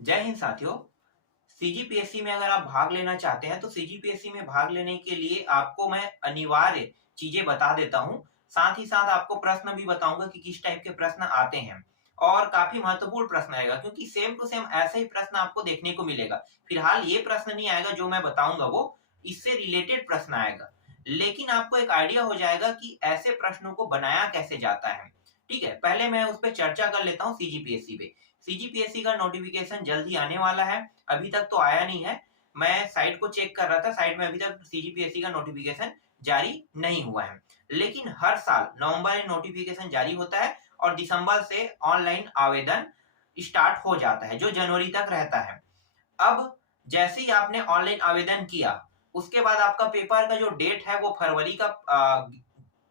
जय हिंद साथियों। सीजीपीएससी में अगर आप भाग लेना चाहते हैं तो सीजीपीएससी में भाग लेने के लिए आपको मैं अनिवार्य चीजें बता देता हूं। साथ ही साथ आपको प्रश्न भी बताऊंगा कि किस टाइप के प्रश्न आते हैं और काफी महत्वपूर्ण प्रश्न आएगा, क्योंकि सेम टू सेम ऐसे ही प्रश्न आपको देखने को मिलेगा। फिलहाल ये प्रश्न नहीं आएगा जो मैं बताऊंगा, वो इससे रिलेटेड प्रश्न आएगा, लेकिन आपको एक आइडिया हो जाएगा कि ऐसे प्रश्नों को बनाया कैसे जाता है। ठीक है, पहले मैं उस पर चर्चा कर लेता हूँ। सीजीपीएससी पे सीजीपीएससी का नोटिफिकेशन जल्द ही आने वाला है। अभी तक तो आया नहीं है। मैं साइट को चेक कर रहा था, साइट में अभी तक सीजीपीएससी का नोटिफिकेशन जारी नहीं हुआ है, लेकिन हर साल नवंबर में नोटिफिकेशन जारी होता है और दिसंबर से ऑनलाइन आवेदन स्टार्ट हो जाता है, जो जनवरी तक रहता है। अब जैसे ही आपने ऑनलाइन आवेदन किया, उसके बाद आपका पेपर का जो डेट है वो फरवरी का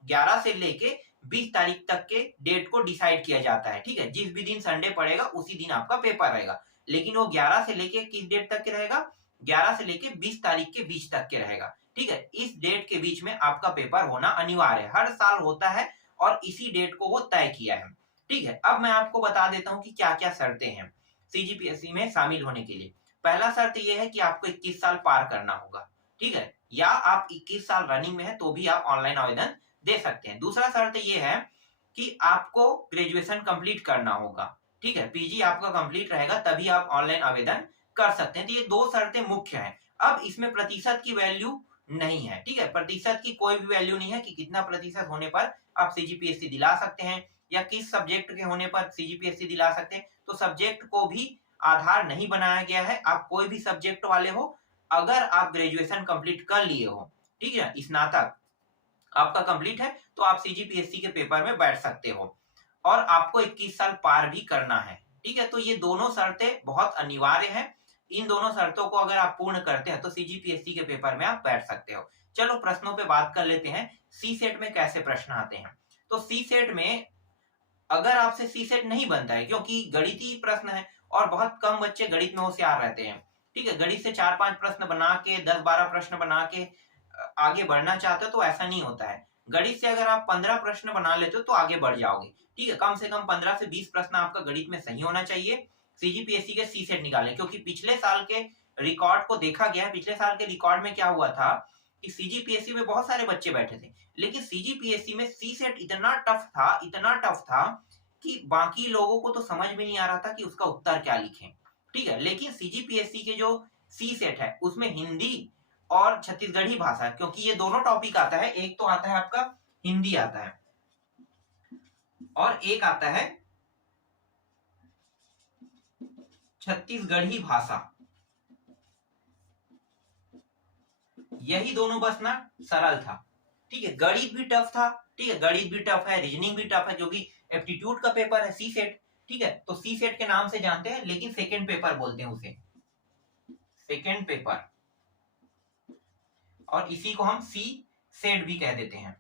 11 से लेके 20 तारीख तक के डेट को डिसाइड किया जाता है। ठीक है, जिस भी दिन संडे पड़ेगा उसी दिन आपका पेपर रहेगा, लेकिन वो 11 से लेके किस डेट तक के रहेगा? 11 से लेके 20 तारीख के बीच तक के रहेगा। ठीक है, इस डेट के बीच में आपका पेपर होना अनिवार्य है, हर साल होता है और इसी डेट को वो तय किया है। ठीक है, अब मैं आपको बता देता हूँ कि क्या क्या शर्तें हैं सीजीपीएससी में शामिल होने के लिए। पहला शर्त यह है कि आपको 21 साल पार करना होगा। ठीक है, या आप 21 साल रनिंग में है तो भी आप ऑनलाइन आवेदन दे सकते हैं। दूसरा शर्त यह है कि आपको ग्रेजुएशन कंप्लीट करना होगा। ठीक है, पीजी आपका कंप्लीट रहेगा तभी आप ऑनलाइन आवेदन कर सकते हैं। तो ये दो शर्तें मुख्य हैं। अब इसमें प्रतिशत की वैल्यू नहीं है। ठीक है, प्रतिशत की कोई भी वैल्यू नहीं है कि कितना प्रतिशत होने पर आप सीजीपीएससी दिला सकते हैं या किस सब्जेक्ट के होने पर सीजीपीएससी दिला सकते हैं। तो सब्जेक्ट को भी आधार नहीं बनाया गया है। आप कोई भी सब्जेक्ट वाले हो, अगर आप ग्रेजुएशन कंप्लीट कर लिए हो, ठीक है, स्नातक आपका कंप्लीट है, तो आप सीजीपीएससी के पेपर में बैठ सकते हो और आपको 21 साल पार भी करना है। ठीक है, तो ये दोनों शर्तें बहुत अनिवार्य हैं। इन दोनों शर्तों को अगर आप पूर्ण करते हैं तो सीजीपीएससी के पेपर में आप बैठ सकते हो। चलो प्रश्नों पे बात कर लेते हैं। सी सेट में कैसे प्रश्न आते हैं? तो सी सेट में अगर आपसे सी सेट नहीं बनता है, क्योंकि गणितीय प्रश्न है और बहुत कम बच्चे गणित में होशियार रहते हैं। ठीक है, गणित से 4-5 प्रश्न बना के 10-12 प्रश्न बना के आगे बढ़ना चाहते हो तो ऐसा नहीं होता है। गणित से अगर आप 15 प्रश्न बना लेते हो तो आगे बढ़ जाओगे। ठीक है, कम से कम 15 से 20 प्रश्न आपका गणित में सही होना चाहिए सीजीपीएससी के सी सेट निकाले। क्योंकि पिछले साल के रिकॉर्ड को देखा गया है, पिछले साल के रिकॉर्ड में क्या हुआ था कि सीजीपीएससी में बहुत सारे बच्चे बैठे थे, लेकिन सीजीपीएससी में सी सेट इतना टफ था, इतना टफ था कि बाकी लोगों को तो समझ में नहीं आ रहा था कि उसका उत्तर क्या लिखें। ठीक है, लेकिन सीजीपीएससी के जो सी सेट है उसमें हिंदी और छत्तीसगढ़ी भाषा, क्योंकि ये दोनों टॉपिक आता है, एक तो आता है आपका हिंदी आता है और एक आता है छत्तीसगढ़ी भाषा। यही दोनों बस ना सरल था। ठीक है, गणित भी टफ था। ठीक है, गणित भी टफ है, रीजनिंग भी टफ है, क्योंकि एप्टीट्यूड का पेपर है सी सेट। ठीक है, तो सी सेट के नाम से जानते हैं, लेकिन सेकेंड पेपर बोलते हैं उसे, सेकेंड पेपर, और इसी को हम सी सेट भी कह देते हैं।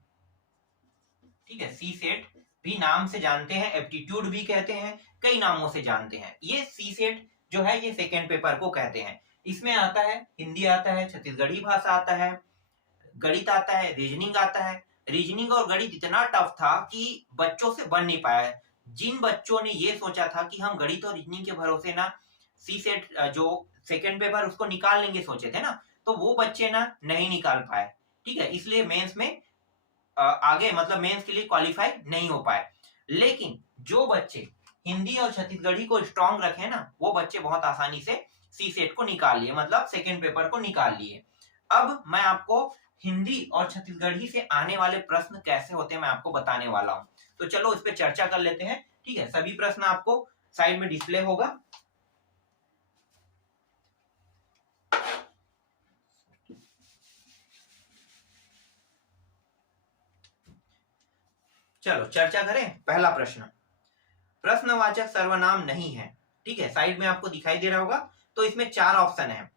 ठीक है, सी सेट भी नाम से जानते हैं, एप्टीट्यूड भी कहते हैं, कई नामों से जानते हैं। ये सी सेट जो है ये सेकेंड पेपर को कहते हैं। इसमें आता है हिंदी आता है, छत्तीसगढ़ी भाषा आता है, गणित आता है, रीजनिंग आता है। रीजनिंग और गणित इतना टफ था कि बच्चों से बन नहीं पाया। जिन बच्चों ने ये सोचा था कि हम गणित और रीजनिंग के भरोसे ना सी सेट जो सेकेंड पेपर उसको निकाल लेंगे सोचे थे ना, तो वो बच्चे ना नहीं निकाल पाए। ठीक है, इसलिए मेंस में आगे मतलब मेंस के लिए क्वालिफाई नहीं हो पाए। लेकिन जो बच्चे हिंदी और छत्तीसगढ़ी को स्ट्रांग रखे ना, वो बच्चे बहुत आसानी से सी सेट को निकाल लिए, मतलब सेकेंड पेपर को निकाल लिए। अब मैं आपको हिंदी और छत्तीसगढ़ी से आने वाले प्रश्न कैसे होते हैं मैं आपको बताने वाला हूं। तो चलो इस पे चर्चा कर लेते हैं। ठीक है, सभी प्रश्न आपको साइड में डिस्प्ले होगा। चलो चर्चा करें। पहला प्रश्न, प्रश्नवाचक सर्वनाम नहीं है। ठीक है, साइड में आपको दिखाई दे रहा होगा। तो इसमें 4 ऑप्शन है।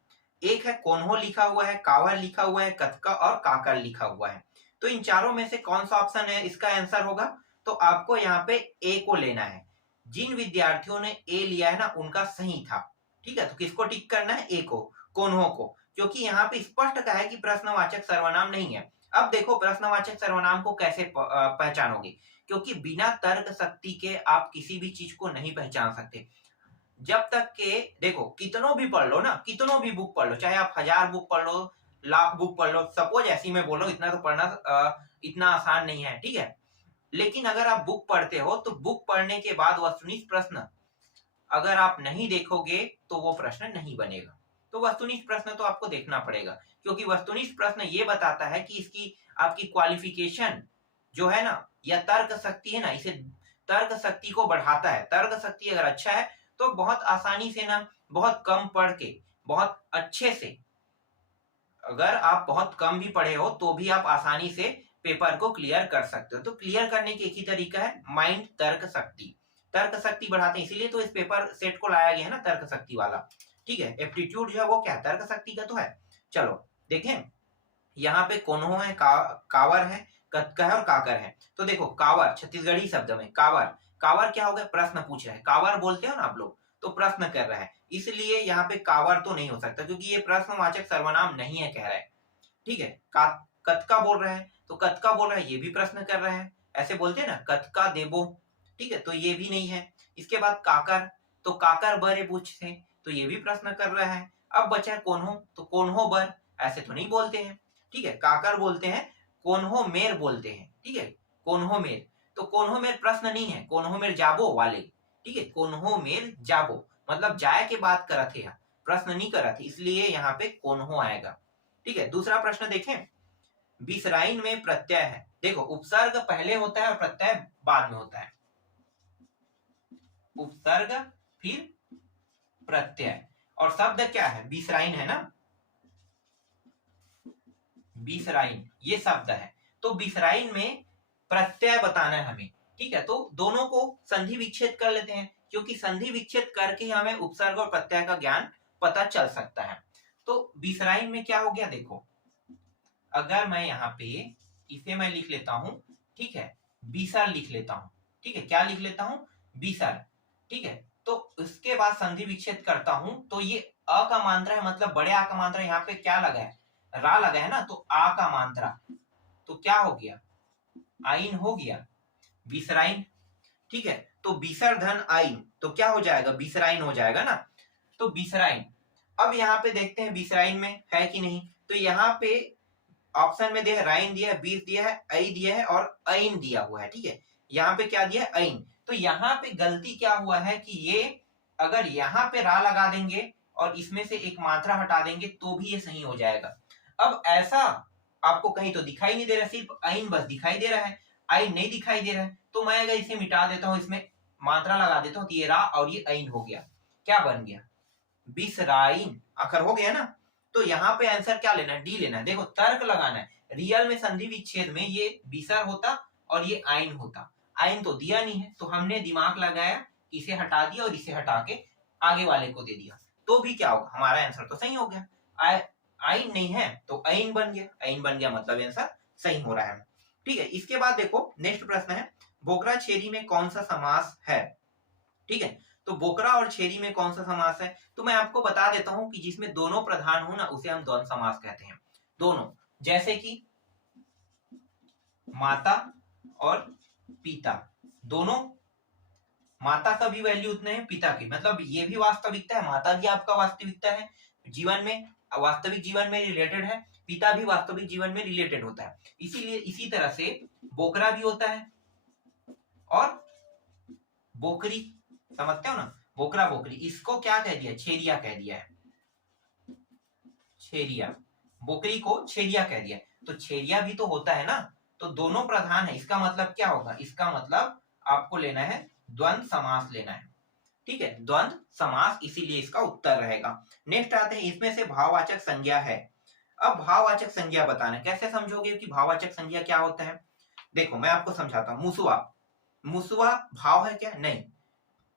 एक है कोन्हो लिखा हुआ है, कावर लिखा हुआ है, कथका और काकर लिखा हुआ है। तो इन चारों में से कौन सा ऑप्शन है इसका आंसर होगा? तो आपको यहाँ पे ए को लेना है। जिन विद्यार्थियों ने ए लिया है ना उनका सही था। ठीक है, तो किसको टिक करना है? ए को, कोन्हो को, क्योंकि यहाँ पे स्पष्ट कहा है कि प्रश्नवाचक सर्वनाम नहीं है। अब देखो प्रश्नवाचक सर्वनाम को कैसे पहचानोगे, क्योंकि बिना तर्क शक्ति के आप किसी भी चीज को नहीं पहचान सकते। जब तक के देखो कितनों भी पढ़ लो ना, कितनों भी बुक पढ़ लो, चाहे आप 1000 बुक पढ़ लो, लाख बुक पढ़ लो, सपोज ऐसी मैं बोल रहा हूँ, इतना तो पढ़ना इतना आसान नहीं है, ठीक है। लेकिन अगर आप बुक पढ़ते हो तो बुक पढ़ने के बाद वस्तुनिष्ठ प्रश्न अगर आप नहीं देखोगे तो वो प्रश्न नहीं बनेगा। तो वस्तुनिष्ठ प्रश्न तो आपको देखना पड़ेगा, क्योंकि वस्तुनिष्ठ प्रश्न ये बताता है कि इसकी आपकी क्वालिफिकेशन जो है ना, या तर्क शक्ति है ना, इसे तर्क शक्ति को बढ़ाता है। तर्क शक्ति अगर अच्छा है तो बहुत आसानी से ना, बहुत कम पढ़ के बहुत अच्छे से, अगर आप बहुत कम भी पढ़े हो तो भी आप आसानी से पेपर को क्लियर कर सकते हो। तो क्लियर करने की एक ही तरीका है, माइंड तर्क शक्ति। तर्क शक्ति बढ़ाते हैं, इसीलिए तो इस पेपर सेट को लाया गया है ना, तर्क शक्ति वाला, ठीक है। एप्टीट्यूड जो है वो क्या तर्क शक्ति का तो है। चलो देखें, यहाँ पे कोन्हो है, कावर है, कतका है और काकर है। तो देखो कावर छत्तीसगढ़ी शब्द में कावर, कावर क्या हो गया, प्रश्न पूछ रहा है, कावर बोलते हो ना आप लोग, तो प्रश्न कर रहा है, इसलिए यहाँ पे कावर तो नहीं हो सकता, क्योंकि ये प्रश्नवाचक सर्वनाम नहीं है कह रहा है, ठीक है। कतका बोल रहा है, तो कतका बोल रहा है, ये भी प्रश्न कर रहा है, ऐसे बोलते हैं ना, कतका देबो, ठीक है, तो ये भी नहीं है। इसके बाद काकर, तो काकर बरे पूछते, तो ये भी प्रश्न कर रहा है। अब बचा कोन्हो, तो कोन्हो बर, ऐसे तो नहीं बोलते हैं, ठीक है, काकर बोलते हैं, कोन्हो मेर बोलते हैं, ठीक है, कोन्हो मेर, तो कोन्हो मेर प्रश्न नहीं है, कोन्हो मेर जाबो वाले, ठीक है, कोन्हो मेर जाबो मतलब जाए के बात करा थे, प्रश्न नहीं करा थे, इसलिए यहाँ पे कोन्हो आएगा, ठीक है। दूसरा प्रश्न देखें, बिसराइन में प्रत्यय है, देखो उपसर्ग पहले होता है और प्रत्यय बाद में होता है, उपसर्ग फिर प्रत्यय, और शब्द क्या है, बिसराइन है ना, बिसराइन ये शब्द है। तो बिसराइन में प्रत्यय बताना है हमें, ठीक है। तो दोनों को संधि विच्छेद कर लेते हैं, क्योंकि संधि विच्छेद करके हमें उपसर्ग और प्रत्यय का ज्ञान पता चल सकता है। तो बिसराइन में क्या हो गया, देखो अगर मैं यहाँ पे इसे मैं लिख लेता हूं, ठीक है, बीसर लिख लेता हूं, ठीक है, क्या लिख लेता हूं, बीसर, ठीक है। तो उसके बाद संधि विच्छेद करता हूं, तो ये अ का मात्रा है, मतलब बड़े आ का मात्रा, यहाँ पे क्या लगा है, रा लगा है ना, तो आ का मात्रा, तो क्या हो गया, आइन हो गया, बीसराइन, ठीक है। तो बीसर धन आइन, तो क्या हो जाएगा, बीसराइन हो जाएगा ना, तो बीसराइन। अब यहाँ पे देखते हैं बीसराइन में है कि नहीं, तो यहाँ पे ऑप्शन में दिया है, राइन दिया है, बीस दिया है, आई दिया है और ऐन दिया हुआ है, ठीक है। यहाँ पे क्या दिया है, ऐन, तो यहाँ पे गलती क्या हुआ है कि ये अगर यहाँ पे रा लगा देंगे और इसमें से एक मात्रा हटा देंगे तो भी ये सही हो जाएगा। अब ऐसा आपको कहीं तो दिखाई नहीं दे रहा, सिर्फ ऐन बस दिखाई दे रहा है, ऐन नहीं दिखाई दे रहा है, तो मैं अगर इसे मिटा देता हूँ, इसमें मात्रा लगा देता हूँ, तो ये रा और ये ऐन हो गया, क्या बन गया, बिसराइन, आखिर हो गया ना। तो यहाँ पे आंसर क्या लेना है, डी लेना है। देखो तर्क लगाना है, रियल में संधि विच्छेद में ये बिसर होता और ये आइन होता, आइन तो दिया नहीं है, तो हमने दिमाग लगाया, इसे हटा दिया और इसे हटा के आगे वाले को दे दिया, तो भी क्या होगा, हमारा आंसर तो सही हो गया। आइन नहीं है तो ऐन बन गया, ऐन बन गया मतलब आंसर सही हो रहा है, ठीक है। इसके बाद देखो नेक्स्ट प्रश्न है, बोकरा छेरी में कौन सा समास है, ठीक है। तो बोकरा और छेरी में कौन सा समास है, तो मैं आपको बता देता हूं कि जिसमें दोनों प्रधान हो ना, उसे हम द्वंद्व समास कहते हैं। दोनों, जैसे कि माता और पिता, दोनों, माता का भी वैल्यू उतने है, पिता की, मतलब ये भी वास्तविकता है, माता भी आपका वास्तविकता है जीवन में, वास्तविक जीवन में रिलेटेड है, पिता भी वास्तविक जीवन में रिलेटेड होता है, इसीलिए इसी तरह से बोकरा भी होता है और बोकरी, समझते हो ना, बोकरा बोकरी, इसको क्या कह दिया, छेरिया कह दिया है, छेरिया, बोकरी को छेरिया कह दिया, तो छेरिया भी तो होता है ना, तो दोनों प्रधान है, इसका मतलब क्या होगा, इसका मतलब आपको लेना है द्वंद्व समास लेना है, ठीक है, द्वंद्व समास, इसीलिए इसका उत्तर रहेगा। नेक्स्ट आते हैं, इसमें से भाववाचक संज्ञा है। अब भाववाचक संज्ञा बताना, कैसे समझोगे कि भाववाचक संज्ञा क्या होता है, देखो मैं आपको समझाता हूँ। मुसवा, मुसवा भाव है क्या, नहीं,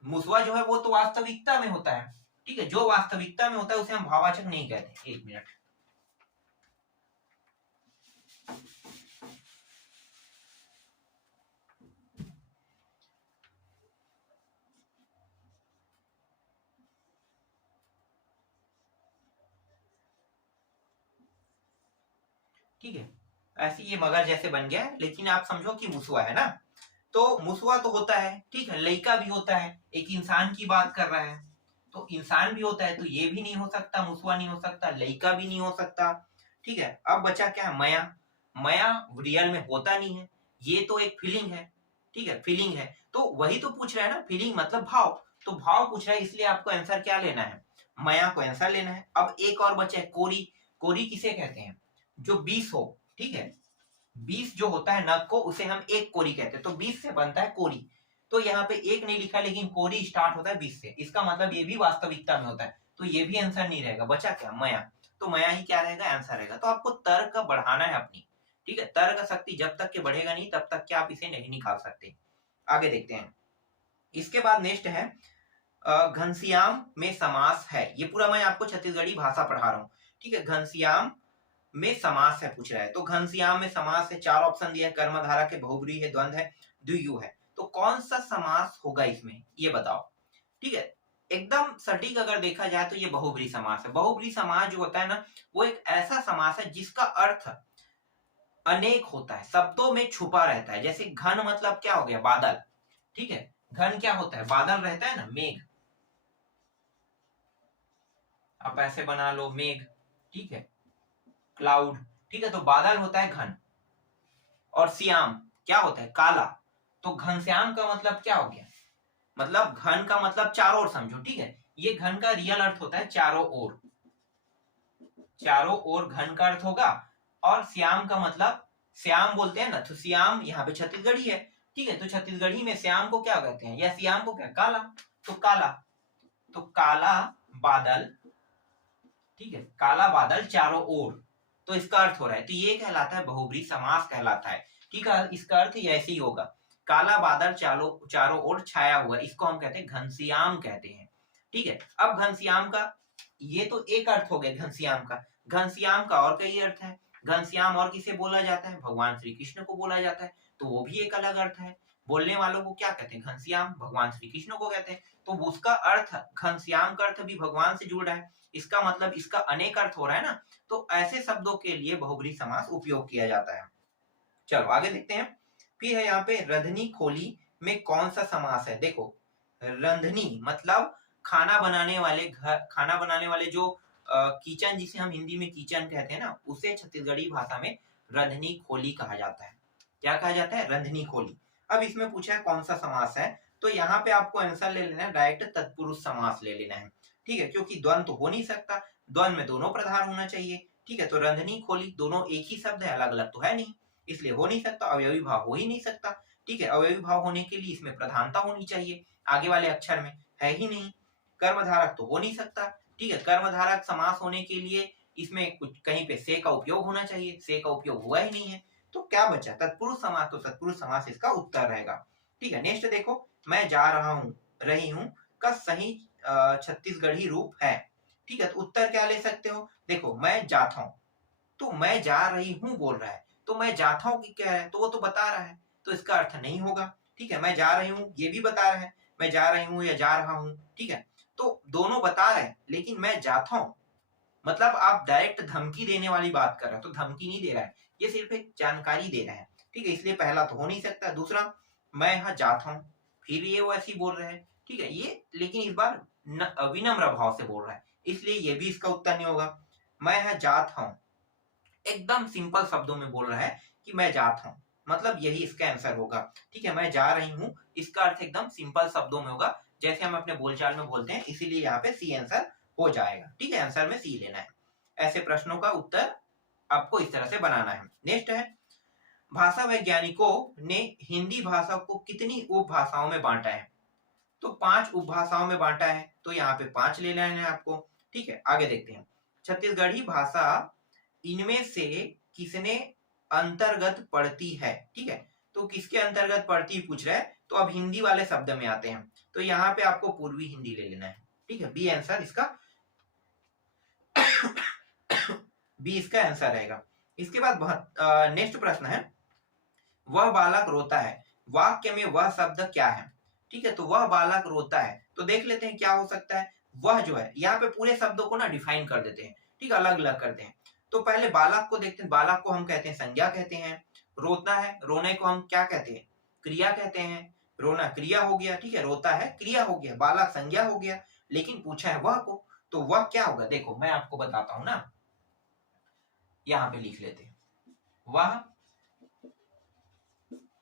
मुसवा जो है वो तो वास्तविकता में होता है, ठीक है, जो वास्तविकता में होता है उसे हम भाववाचक नहीं कहते। एक मिनट, ठीक है, ऐसे ये मगर जैसे बन गया, लेकिन आप समझो कि मुसवा है ना, तो मुसवा तो होता है, ठीक है, लड़का भी होता है, एक इंसान की बात कर रहा है, तो इंसान भी होता है तो ये भी नहीं हो सकता, मुसवा नहीं हो सकता, लइका भी नहीं हो सकता। ठीक है, अब बचा क्या है, मया। मया रियल में होता नहीं है, ये तो एक फीलिंग है। ठीक है, फीलिंग है, तो वही तो पूछ रहा है ना, फीलिंग मतलब भाव। तो भाव पूछ रहा है, इसलिए आपको आंसर क्या लेना है, मया को आंसर लेना है। अब एक और बचा है कोरी। कोरी किसे कहते हैं, जो 20 हो। ठीक है, 20 जो होता है नग को, उसे हम एक कोरी कहते हैं, तो 20 से बनता है कोरी। तो यहाँ पे एक नहीं लिखा, लेकिन कोरी स्टार्ट होता है 20 से, इसका मतलब ये भी वास्तविकता में होता है, तो ये भी आंसर नहीं रहेगा। बचा क्या, मया। तो मया ही क्या रहेगा, आंसर रहेगा। तो आपको तर्क बढ़ाना है अपनी। ठीक है, तर्क शक्ति जब तक के बढ़ेगा नहीं तब तक के आप इसे नहीं निकाल सकते। आगे देखते हैं। इसके बाद नेक्स्ट है घनश्याम में समास है। ये पूरा मैं आपको छत्तीसगढ़ी भाषा पढ़ा रहा हूँ। ठीक है, घनश्याम में समास है पूछ रहा है, तो घनश्याम में समास है, 4 ऑप्शन दिया है, कर्मधारा के बहुब्री है, द्वंद्व है, द्वियु है। तो कौन सा समास होगा इसमें, ये बताओ। ठीक है, एकदम सटीक अगर देखा जाए तो ये बहुब्री समास है। बहुब्री समास जो होता है ना, वो एक ऐसा समास है जिसका अर्थ अनेक होता है, शब्दों में छुपा रहता है। जैसे घन मतलब क्या हो गया, बादल। ठीक है, घन क्या होता है, बादल रहता है ना, मेघ। आप ऐसे बना लो, मेघ। ठीक है, क्लाउड। ठीक है, तो बादल होता है घन। और श्याम क्या होता है, काला। तो घनश्याम का मतलब क्या हो गया, मतलब घन का मतलब चारों ओर समझो। ठीक है, ये घन का रियल अर्थ होता है चारों ओर। चारों ओर घन का अर्थ होगा। और श्याम का मतलब, श्याम बोलते हैं ना, तो श्याम यहाँ पे छत्तीसगढ़ी है। ठीक है, तो छत्तीसगढ़ी में श्याम को क्या कहते हैं, या श्याम को क्या, काला। तो काला, तो काला बादल। ठीक है, काला बादल चारों ओर, तो इसका अर्थ हो रहा है, तो ये कहलाता है बहुब्री समास कहलाता है। ठीक है, इसका अर्थ ऐसे ही होगा, काला बादल चारों चारों ओर छाया हुआ, इसको हम कहते हैं घनश्याम कहते हैं। ठीक है, अब घनश्याम का ये तो एक अर्थ हो गया घनश्याम का। घनश्याम का और कई अर्थ है। घनश्याम और किसे बोला जाता है, भगवान श्री कृष्ण को बोला जाता है, तो वो भी एक अलग अर्थ है। बोलने वालों को क्या कहते हैं, घनश्याम, भगवान श्री कृष्ण को कहते हैं, तो उसका अर्थ, घनश्याम का अर्थ भी भगवान से जुड़ रहा है, इसका मतलब इसका अनेक अर्थ हो रहा है ना। तो ऐसे शब्दों के लिए बहुब्री समास उपयोग किया जाता है। चलो आगे देखते हैं। फिर है यहाँ पे रंधनी खोली में कौन सा समास है। देखो, रंधनी मतलब खाना बनाने वाले, घर खाना बनाने वाले, जो किचन, जिसे हम हिंदी में किचन कहते हैं ना, उसे छत्तीसगढ़ी भाषा में रंधनी खोली कहा जाता है। क्या कहा जाता है, रंधनी खोली। अब इसमें पूछा है कौन सा समास है, तो यहाँ पे आपको आंसर ले लेना है, डायरेक्ट तत्पुरुष समास ले लेना है। ठीक है, क्योंकि द्वंद्व तो हो नहीं सकता, द्वंद्व में दोनों प्रधान होना चाहिए। ठीक है, तो रंधनी खोली दोनों एक ही शब्द है, अलग अलग तो है नहीं, इसलिए हो नहीं सकता, अवयवी भाव हो ही नहीं सकता। ठीक है, अवयवी भाव होने के लिए इसमें प्रधानता होनी चाहिए, आगे वाले अक्षर में है ही नहीं। कर्मधारक तो हो नहीं सकता। ठीक है, कर्मधारक समास होने के लिए इसमें कुछ कहीं पे से का उपयोग होना चाहिए, से का उपयोग हुआ ही नहीं है, तो क्या बचा, तत्पुरुष समास, तो तत्पुरुष समास इसका उत्तर रहेगा। ठीक है, नेक्स्ट देखो, मैं जा रहा हूँ, रही हूँ का सही छत्तीसगढ़ी रूप है। ठीक है, तो उत्तर क्या ले सकते हो, देखो मैं जाता हूँ, तो मैं जा रही हूँ बोल रहा है, तो मैं जाता हूँ की क्या है, तो वो तो बता रहा है, तो इसका अर्थ नहीं होगा। ठीक है, मैं जा रही हूँ ये भी बता रहा है, मैं जा रही हूँ या जा रहा हूँ। ठीक है, तो दोनों बता रहे हैं, लेकिन मैं जाता हूँ मतलब आप डायरेक्ट धमकी देने वाली बात कर रहे हो, तो धमकी नहीं दे रहा है, ये सिर्फ एक जानकारी दे रहा है। ठीक है, इसलिए पहला तो हो नहीं सकता। दूसरा, मैं यहाँ जाता हूँ, फिर ये वो ऐसी बोल रहे हैं। ठीक है, ये लेकिन इस बार विनम्र भाव से बोल रहा है, इसलिए ये भी इसका उत्तर नहीं होगा। मैं यहाँ जाता हूँ, एकदम सिंपल शब्दों में बोल रहा है कि मैं जाता हूँ, मतलब यही इसका आंसर होगा। ठीक है, मैं जा रही हूँ, इसका अर्थ एकदम सिंपल शब्दों में होगा, जैसे हम अपने बोलचाल में बोलते हैं, इसीलिए यहाँ पे सी आंसर हो जाएगा। ठीक है, आंसर में सी लेना है। ऐसे प्रश्नों का उत्तर आपको इस तरह से बनाना है। नेक्स्ट है, भाषा वैज्ञानिकों ने हिंदी भाषा को कितनी उपभाषाओं में बांटा है, तो 5 उपभाषाओं में बांटा है, तो यहाँ पे 5 ले लेना है आपको। ठीक है, आगे देखते हैं। छत्तीसगढ़ी भाषा इनमें से किसने अंतर्गत पड़ती है। ठीक है, तो किसके अंतर्गत पड़ती पूछ रहा है, तो अब हिंदी वाले शब्द में आते हैं, तो यहाँ पे आपको पूर्वी हिंदी ले लेना है। ठीक है, बी आंसर इसका बी इसका आंसर रहेगा। इसके बाद नेक्स्ट प्रश्न है, वह बालक रोता है, वाक्य में वह शब्द क्या है। ठीक है, तो वह बालक रोता है, तो देख लेते हैं क्या हो सकता है। वह जो है, यहाँ पे पूरे शब्दों को ना डिफाइन कर देते हैं, ठीक है, अलग अलग करते हैं। तो पहले बालक को देखते हैं, बालक को हम कहते हैं संज्ञा कहते हैं। रोता है, रोने को हम क्या कहते हैं, क्रिया कहते हैं। रोना क्रिया हो गया, ठीक है, रोता है क्रिया हो गया, बालक संज्ञा हो गया। लेकिन पूछा है वह को, तो वह क्या होगा? देखो मैं आपको बताता हूं ना, यहां पे लिख लेते हैं, वह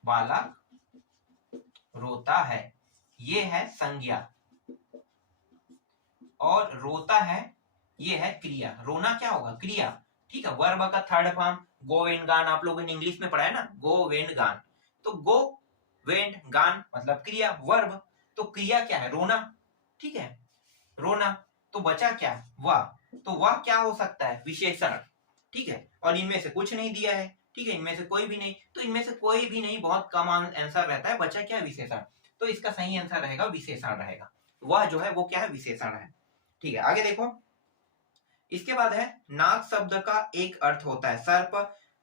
बालक रोता है, ये है संज्ञा, और रोता है ये है क्रिया। रोना क्या होगा? क्रिया, ठीक है। वर्ब का थर्ड फॉर्म गो वेंट गान, आप लोगों ने इंग्लिश में पढ़ा है ना, गो वेंट गान। तो गो वेंट गान मतलब क्रिया, वर्ब। तो क्रिया क्या है? रोना, ठीक है, रोना। तो बचा क्या? वह। तो वह क्या हो सकता है? विशेषण, ठीक है। और इनमें से कुछ नहीं दिया है, ठीक है, इनमें से कोई भी नहीं, तो इनमें से कोई भी नहीं, बहुत कम आंसर रहता है। बचा क्या? विशेषण। तो इसका सही आंसर रहेगा विशेषण रहेगा। वह जो है वो क्या है? विशेषण है, ठीक है। आगे देखो, इसके बाद है नाग शब्द का एक अर्थ होता है सर्प,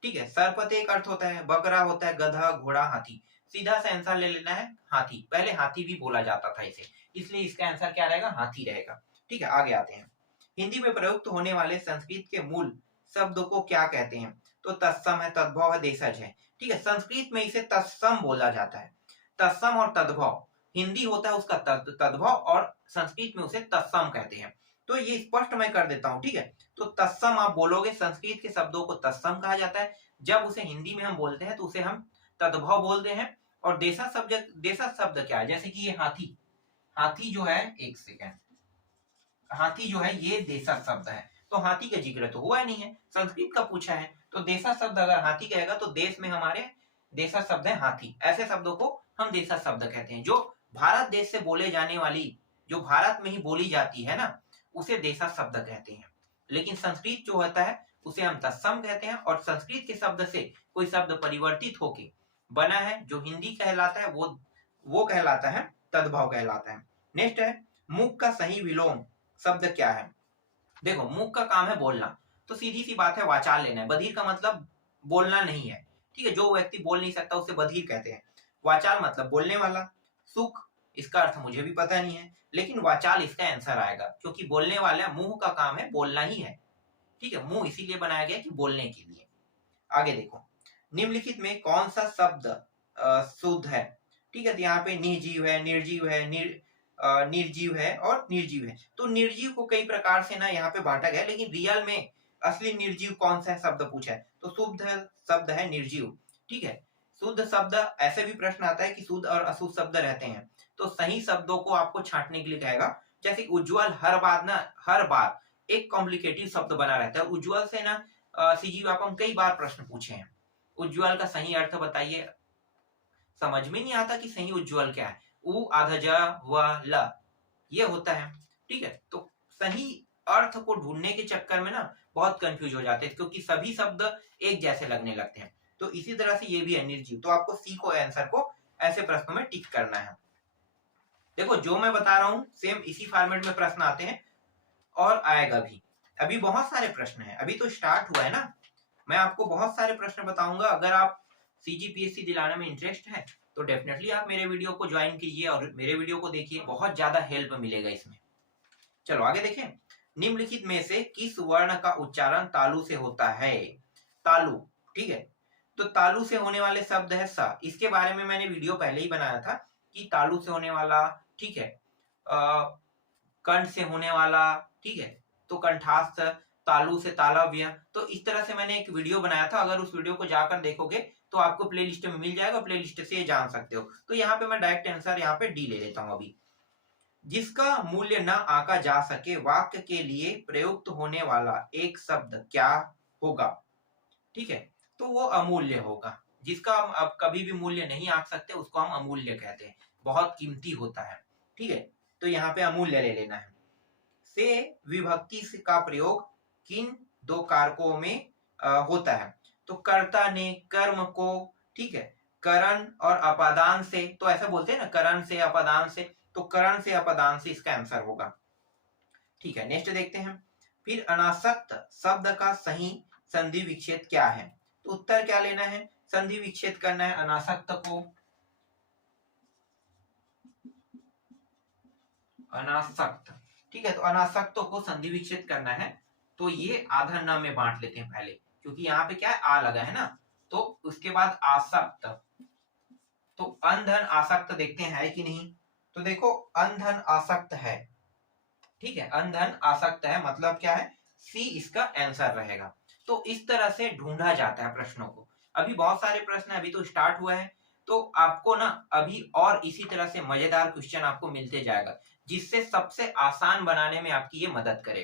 ठीक है। सर्प तो एक अर्थ होता है, बकरा होता है, गधा, घोड़ा, हाथी। सीधा सा आंसर ले लेना है हाथी। पहले हाथी भी बोला जाता था इसे, इसलिए इसका आंसर क्या रहेगा? हाथी रहेगा, ठीक है। आगे आते हैं, हिंदी में प्रयुक्त होने वाले संस्कृत के मूल शब्द को क्या कहते हैं? तो तत्सम है, तद्भव है, देशज है, ठीक है। संस्कृत में इसे तत्सम बोला जाता है। तत्सम और तद्भव, हिंदी होता है उसका तद्भव, और संस्कृत में उसे तत्सम कहते हैं। तो ये स्पष्ट मैं कर देता हूं, ठीक है। तो तत्सम आप बोलोगे, संस्कृत के शब्दों को तत्सम कहा जाता है। जब उसे हिंदी में हम बोलते हैं तो उसे हम तद्भव बोलते हैं। और देशज शब्द क्या है? जैसे कि ये हाथी, हाथी जो है, एक सेकेंड, हाथी जो है ये देशज शब्द है। तो हाथी का जिक्र तो हुआ नहीं है, संस्कृत का पूछा है, तो देशज शब्द अगर हाथी कहेगा तो देश में हमारे देशज शब्द है हाथी। ऐसे शब्दों को हम देशज शब्द कहते हैं। जो भारत देश से बोले जाने वाली, जो भारत में ही बोली जाती है ना, उसे देशज शब्द कहते हैं। लेकिन संस्कृत जो होता है उसे हम तत्सम कहते हैं। और संस्कृत के शब्द से कोई शब्द परिवर्तित होके बना है जो हिंदी कहलाता है, वो कहलाता है तद्भव कहलाता है। नेक्स्ट है, मुख का सही विलोम शब्द क्या है? देखो मुख का काम है बोलना, तो सीधी सी बात है वाचाल लेना है। बधिर का मतलब बोलना नहीं है, ठीक है। जो व्यक्ति बोल नहीं सकता उसे बधिर कहते हैं। वाचाल मतलब बोलने वाला। सुख, इसका अर्थ मुझे भी पता नहीं है, लेकिन वाचाल इसका आंसर आएगा, क्योंकि बोलने वाला मुंह का काम है बोलना ही है, ठीक है। मुंह इसीलिए बनाया गया कि बोलने के लिए। आगे देखो, निम्नलिखित में कौन सा शब्द शुद्ध है? ठीक है, तो यहाँ पे निर्जीव है, निर्जीव है, निर्जीव है और निर्जीव है। तो निर्जीव को कई प्रकार से ना यहाँ पे बांटा गया, लेकिन रियल में असली निर्जीव कौन सा शब्द पूछा है? तो शुद्ध शब्द है निर्जीव, ठीक है। शुद्ध शब्द, ऐसे भी प्रश्न आता है कि शुद्ध और अशुद्ध शब्द रहते हैं, तो सही शब्दों को आपको छांटने के लिए कहेगा। जैसे उज्ज्वल, हर बार एक कॉम्प्लिकेटिव शब्द बना रहता है। उज्ज्वल से ना सीजी व्यापम कई बार प्रश्न पूछे हैं, उज्ज्वल का सही अर्थ बताइए। समझ में नहीं आता कि सही उज्ज्वल क्या है। उ आधा ज व ल ये होता है, ठीक है। तो सही अर्थ को ढूंढने के चक्कर में ना बहुत कंफ्यूज हो जाते हैं, क्योंकि सभी शब्द एक जैसे लगने लगते हैं। तो इसी तरह से ये भी है निर्जीव। तो आपको सी को आंसर को ऐसे प्रश्नों में टिक करना है। देखो जो मैं बता रहा हूं सेम इसी फॉर्मेट में प्रश्न आते हैं और आएगा भी। अभी बहुत सारे प्रश्न हैं, अभी तो स्टार्ट हुआ है ना। मैं आपको बहुत सारे प्रश्न बताऊंगा। अगर आप सीजीपीएससी दिलाने में इंटरेस्ट है तो डेफिनेटली आप मेरे वीडियो को ज्वाइन कीजिए और मेरे वीडियो को देखिए, बहुत ज्यादा हेल्प मिलेगा इसमें। चलो आगे देखें, निम्नलिखित में से किस वर्ण का उच्चारण तालु से होता है? तालु, ठीक है। तो तालु से होने वाले शब्द है स। इसके बारे में मैंने वीडियो पहले ही बनाया था कि तालु से होने वाला, ठीक है, कंठ से होने वाला, ठीक है, तो कंठास्थ, तालु से तालव्य। तो इस तरह से मैंने एक वीडियो बनाया था, अगर उस वीडियो को जाकर देखोगे तो आपको प्लेलिस्ट में मिल जाएगा, प्लेलिस्ट से जान सकते हो। तो यहाँ पे मैं डायरेक्ट आंसर यहाँ पे डी ले लेता हूँ अभी। जिसका मूल्य न आंका जा सके, वाक्य के लिए प्रयुक्त होने वाला एक शब्द क्या होगा? ठीक है, तो वो अमूल्य होगा। जिसका हम अब कभी भी मूल्य नहीं आंक सकते उसको हम अमूल्य कहते हैं, बहुत कीमती होता है, ठीक है। तो यहाँ पे अमूल्य ले लेना है। से विभक्ति का प्रयोग किन दो कारकों में होता है? तो कर्ता ने कर्म को, ठीक है, करण और अपादान से, तो ऐसा बोलते हैं ना, करण से अपादान से, तो करण से अपादान से इसका आंसर होगा, ठीक है। नेक्स्ट देखते हैं, फिर अनासक्त शब्द का सही संधि विच्छेद क्या है? तो उत्तर क्या लेना है? संधि विच्छेद करना है अनासक्त को, अनासक्त, ठीक है। तो अनासक्तों को संधि विच्छेद करना है, तो ये आधा न में बांट लेते हैं पहले, क्योंकि यहाँ पे क्या है, आ लगा है ना। तो उसके बाद आसक्त, तो अंधन आसक्त देखते हैं है कि नहीं। तो देखो अंधन आसक्त है, ठीक है, अनधन आसक्त है, मतलब क्या है, सी इसका आंसर रहेगा। तो इस तरह से ढूंढा जाता है प्रश्नों को। अभी बहुत सारे प्रश्न अभी तो स्टार्ट हुआ है, तो आपको ना अभी और इसी तरह से मजेदार क्वेश्चन आपको मिलते जाएगा, जिससे सबसे आसान बनाने में आपकी ये मदद करेगा।